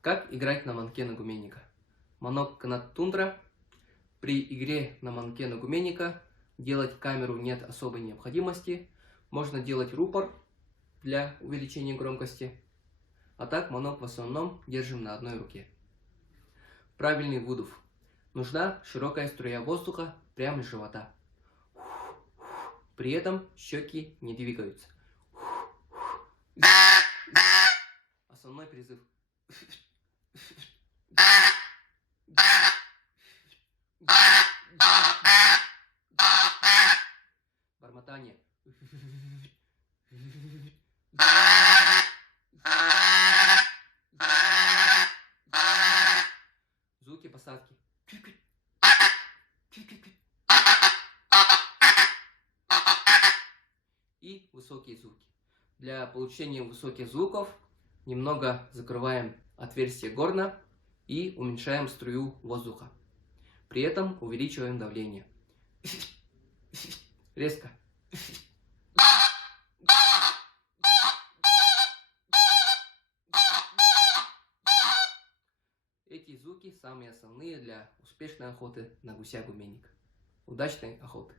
Как играть на манке гуменника? Манок канат тундра. При игре на манке гуменника делать камеру нет особой необходимости. Можно делать рупор для увеличения громкости. А так манок в основном держим на одной руке. Правильный выдох. Нужна широкая струя воздуха прямо из живота. При этом щеки не двигаются. Основной призыв. Бормотание. Звуки посадки. И высокие звуки. Для получения высоких звуков немного закрываем отверстие горна и уменьшаем струю воздуха. При этом увеличиваем давление. Резко. Эти звуки самые основные для успешной охоты на гуся-гуменника. Удачной охоты!